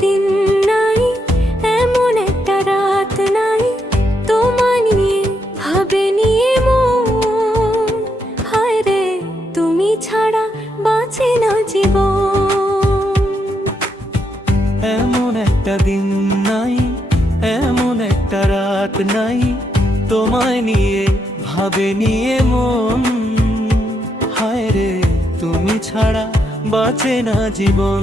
দিন নাই, এমন একটা রাত নাই। তোমায় নিয়ে, ভাবে নিয়ে মন। হায় রে, তুমি ছাড়া বাঁচে না জীবন। এমন একটা দিন নাই, এমন একটা রাত নাই। তোমায় নিয়ে, ভাবে নিয়ে মন। হায় রে, তুমি ছাড়া বাঁচে না জীবন।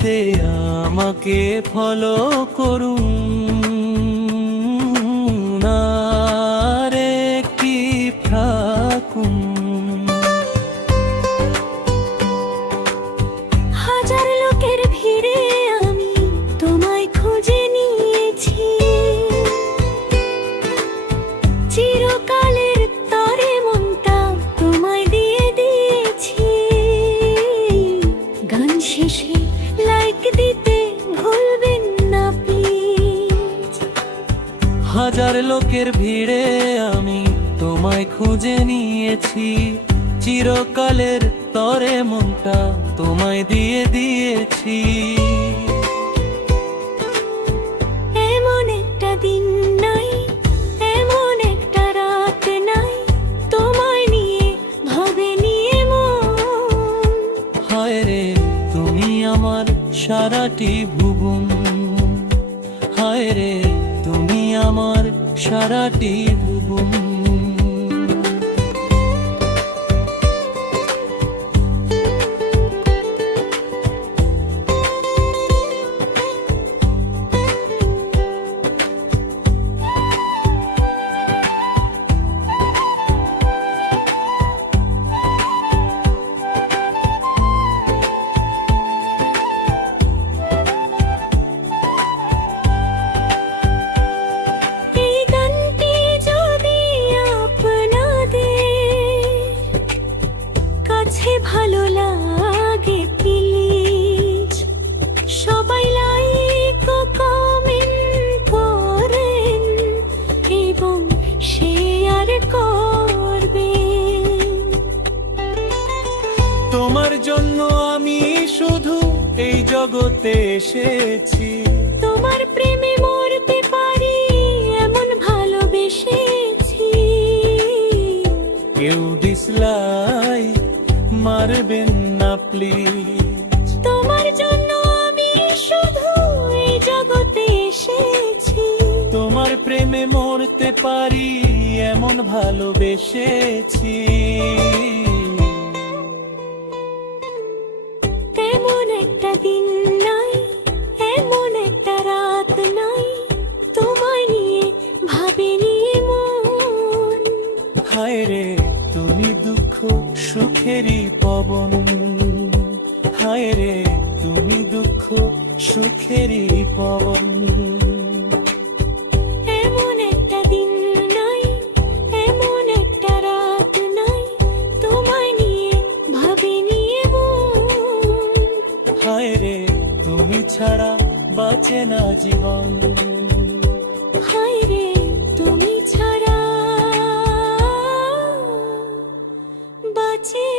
পেতে আমাকে ফলো করুন। লোকের ভিড়ে আমি তোমায় খুঁজে নিয়েছি। চিরকালের তরে মনটা তোমায় দিয়ে দিয়েছি। এমন একটা দিন নাই এমন একটা রাত নাই তোমায় নিয়ে ভাবে নিয়ে মন। হায় রে তুমি আমার সারাটি ভুবন। সারাটি ভুবন জগতে এসেছি। তোমার প্রেমে মরতে পারি এমন ভালোবেসেছি। কেউ ডিসলাই মারবেন না প্লিজ তোমার জন্য আমি শুধু এই জগতে এসেছি। তোমার প্রেমে মরতে পারি এমন ভালোবেসেছি। একটা দিন নাই, এমন একটা রাত নাই, তোমায় নিয়ে ভাবে নিয়ে মন। হায় রে, তুমি দুঃখ সুখেরই পবন। হায় রে, তুমি দুঃখ সুখেরই পবন। তুমি ছাড়া বাঁচে না জীবন। রে তুমি ছাড়া বাঁচে